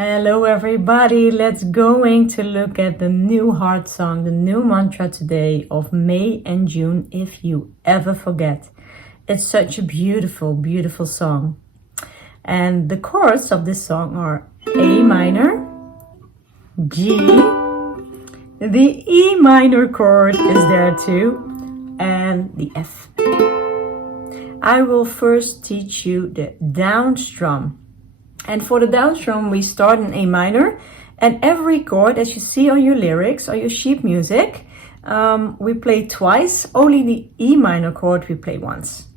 Hello everybody, let's going to look at the new heart song, the new mantra today of May and June, If You Ever Forget. It's such a beautiful, beautiful song. And the chords of this song are A minor, G, the E minor chord is there too, and the F. I will first teach you the down strum. And for the down strum, we start in A minor, and every chord, as you see on your lyrics or your sheet music, we play twice. Only the E minor chord we play once.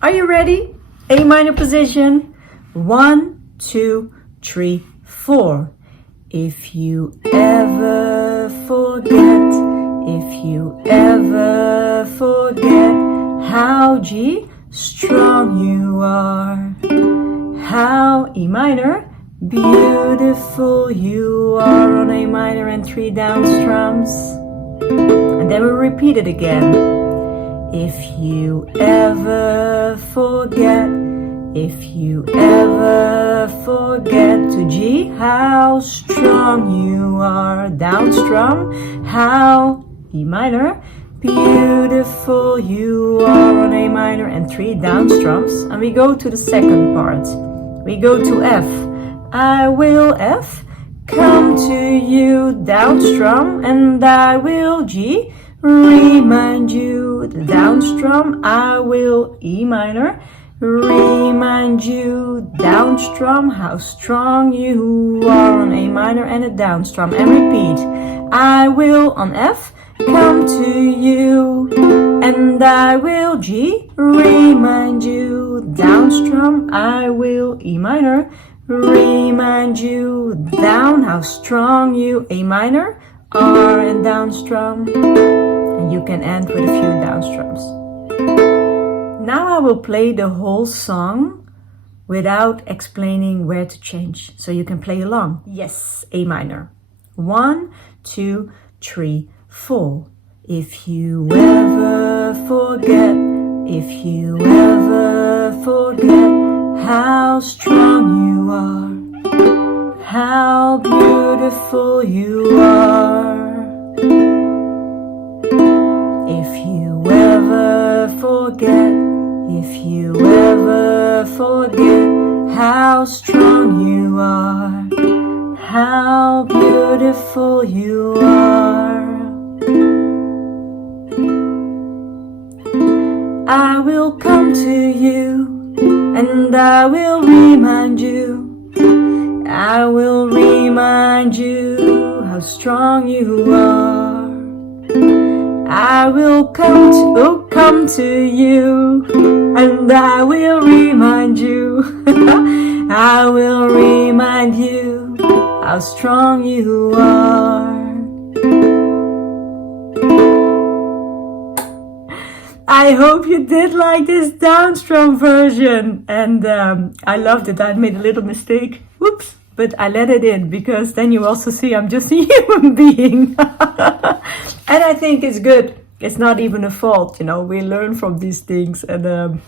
Are you ready? A minor position. 1, 2, 3, 4. If you ever forget, if you ever forget how G strong you are, how E minor beautiful you are on A minor and 3 down strums. And then we repeat it again. If you ever forget, if you ever forget to G, how strong you are, down strum, how E minor beautiful you are on A minor and 3 down strums. And we go to the second part. We go to F. I will F, come to you, down strum, and I will G, remind you, the down strum. I will E minor, remind you, down strum, how strong you are on A minor and a down strum. And repeat. I will on F, come to you, and I will G, remind you, down strum. I will E minor, remind you, down, how strong you, A minor, R and down strum. And you can end with a few down strums. Now I will play the whole song without explaining where to change, so you can play along. Yes, A minor. 1, 2, 3, 4. If you ever forget, if you ever forget how strong you are, how beautiful you are. If you ever forget, if you ever forget how strong you are, how beautiful you are. I will come to you, and I will remind you, I will remind you how strong you are. I will come to you, and I will remind you, I will remind you how strong you are. I hope you did like this down strum version, and I loved it. I made a little mistake, whoops, but I let it in because then you also see I'm just a human being. And I think it's good. It's not even a fault, you know. We learn from these things, and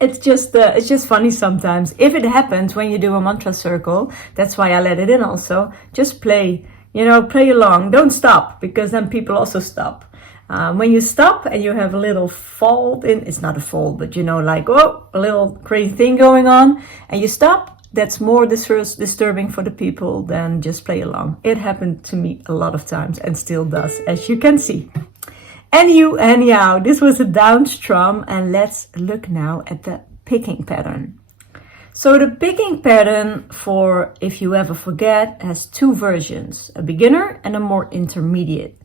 it's just funny sometimes. If it happens when you do a mantra circle, that's why I let it in also. Just play, you know, play along. Don't stop, because then people also stop. When you stop and you have a little fault in, it's not a fault, but you know, like, oh, a little crazy thing going on, and you stop, that's more disturbing for the people than just play along. It happened to me a lot of times and still does, as you can see. Anyhow, this was a down strum, and let's look now at the picking pattern. So the picking pattern for If You Ever Forget has 2 versions, a beginner and a more intermediate.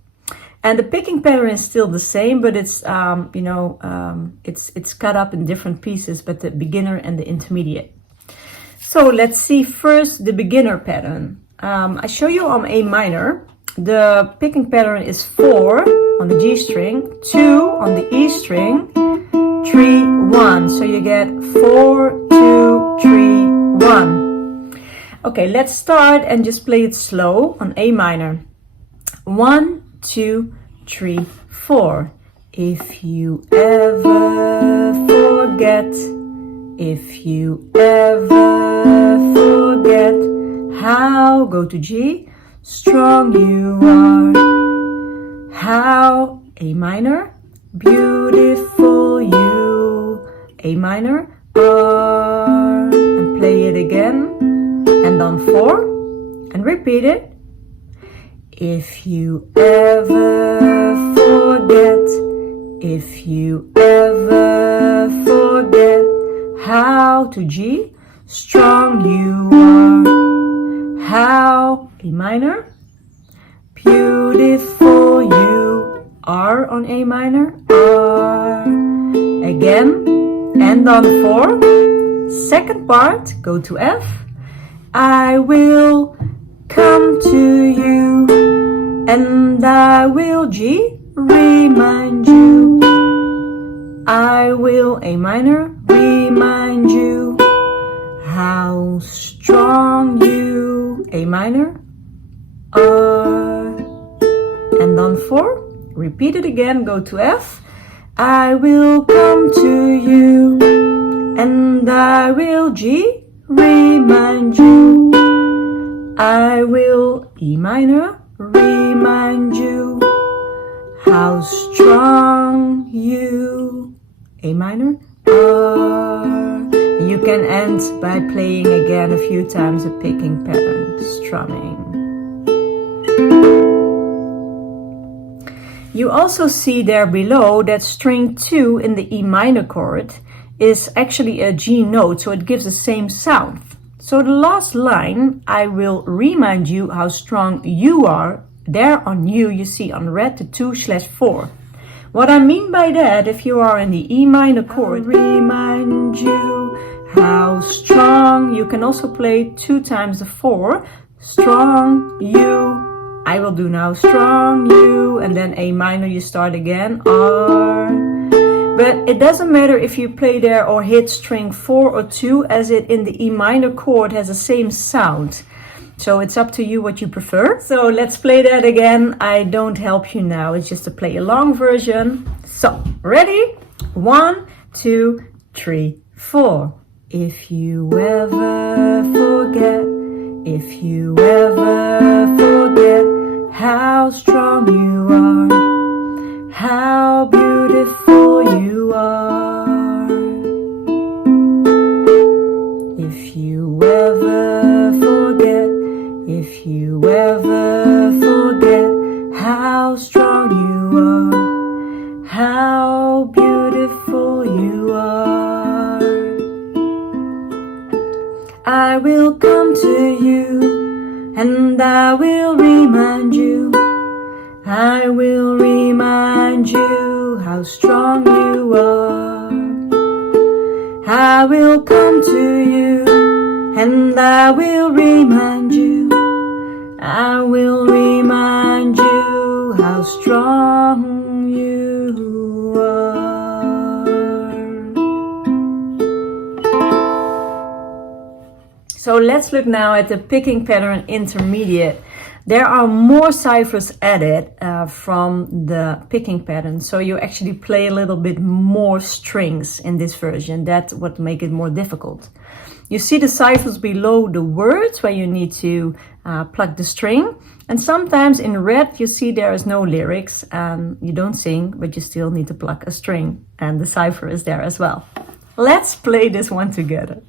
And the picking pattern is still the same, but it's, it's cut up in different pieces, but the beginner and the intermediate. So let's see first the beginner pattern. I show you on A minor. The picking pattern is 4 on the G string, 2 on the E string, 3, 1. So you get 4, 2, 3, 1. Okay, let's start and just play it slow on A minor. 1, 2, 3, 4. If you ever forget, if you ever forget how, go to G, strong you are. How, A minor, beautiful you, A minor, are. And play it again. And on 4, and repeat it. If you ever forget, if you ever forget how, to G, strong you are. How, A minor, beautiful you are on A minor, are. Again, and on 4, second part, go to F. I will come to you, and I will, G, remind you. I will, A minor, remind you how strong you, A minor, are. And on 4, repeat it again, go to F. I will come to you, and I will, G, remind you. I will, E minor, remind you how strong you, A minor, are. You can end by playing again a few times a picking pattern, strumming. You also see there below that string 2 in the E minor chord is actually a G note, so it gives the same sound. So the last line, I will remind you how strong you are, there on you see on red the 2/4. What I mean by that, if you are in the E minor chord, remind you how strong, you can also play 2 times the 4, strong you, I will do now strong you, and then A minor you start again, R. But it doesn't matter if you play there or hit string 4 or 2, as it in the E minor chord has the same sound. So it's up to you what you prefer. So let's play that again. I don't help you now, it's just a play along version. So, ready? 1, 2, 3, 4. If you ever forget, if you ever forget how strong you are, how beautiful you are. If you ever forget, if you ever forget how strong you are, how beautiful you are. I will come to you, and I will remind you, I will remind you how strong you are. I will come to you, and I will remind you, I will remind you how strong you are. So let's look now at the picking pattern intermediate. There are more ciphers added from the picking pattern, so you actually play a little bit more strings in this version. That's what makes it more difficult. You see the ciphers below the words where you need to pluck the string, and sometimes in red you see there is no lyrics, you don't sing, but you still need to pluck a string, and the cipher is there as well. Let's play this one together.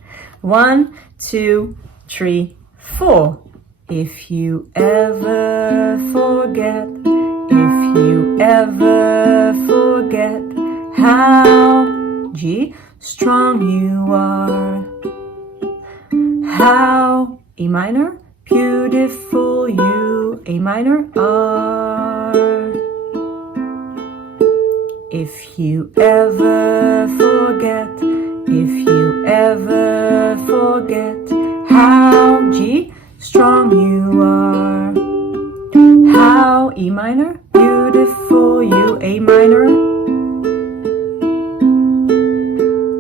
1, 2, 3, 4. If you ever forget, if you ever forget how, G, strong you are, how, E minor, beautiful you, A minor, are. If you ever forget, if you ever forget how, G, strong you are, how, E minor, beautiful you, A minor.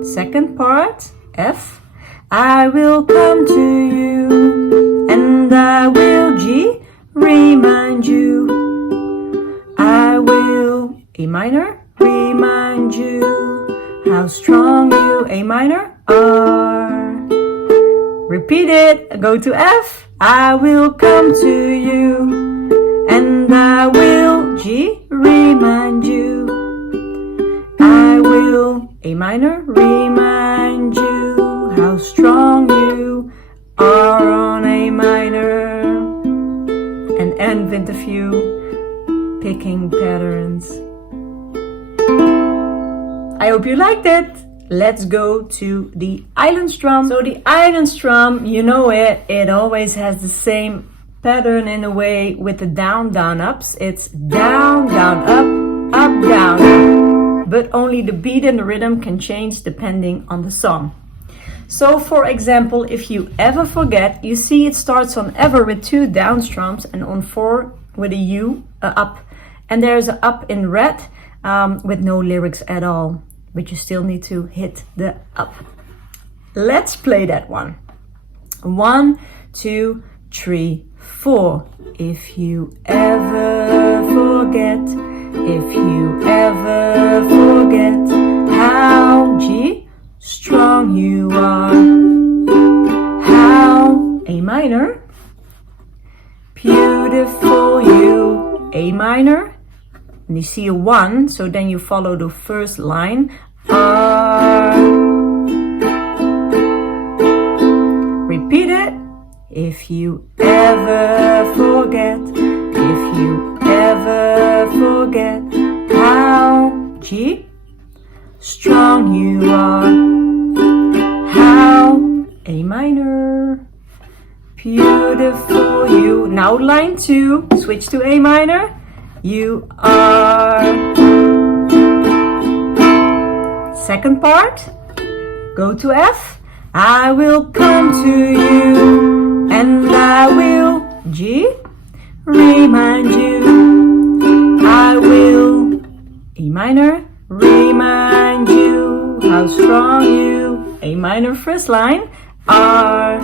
Second part, F. I will come to you, and I will, G, remind you. I will, A minor, remind you how strong you, A minor, are. Repeat it. Go to F. I will come to you, and I will G, remind you. I will A minor, remind you how strong you are on A minor, and end with a few picking patterns. I hope you liked it. Let's go to the island strum. So the island strum, you know it. It always has the same pattern in a way with the down, down, ups. It's down, down, up, up, down. But only the beat and the rhythm can change depending on the song. So for example, if you ever forget, you see it starts on ever with 2 down strums and on 4 with a U, up. And there's an up in red with no lyrics at all. But you still need to hit the up. Let's play that one. 1, 2, 3, 4. If you ever forget, if you ever forget how G strong you are, how A minor, beautiful you, A minor. And you see a 1, so then you follow the first line, R. Repeat it. If you ever forget, if you ever forget how G strong you are, how A minor, beautiful you. Now line 2, switch to A minor. You are. Second part, go to F. I will come to you, and I will G, remind you. I will E minor, remind you how strong you. A minor first line, R.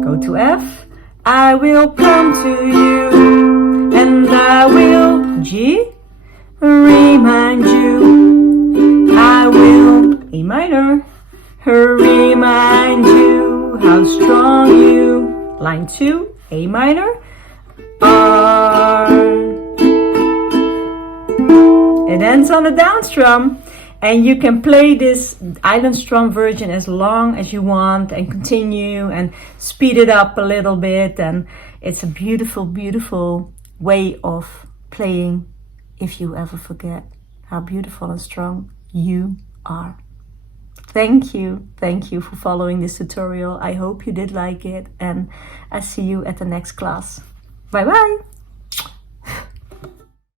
Go to F. I will come to you, and I will G, remind you. I will A minor, remind you how strong you. Line 2, A minor, R. It ends on a down strum, and you can play this island strum version as long as you want and continue and speed it up a little bit, and it's a beautiful, beautiful way of playing if you ever forget how beautiful and strong you are. Thank you for following this tutorial. I hope you did like it, and I see you at the next class. Bye bye.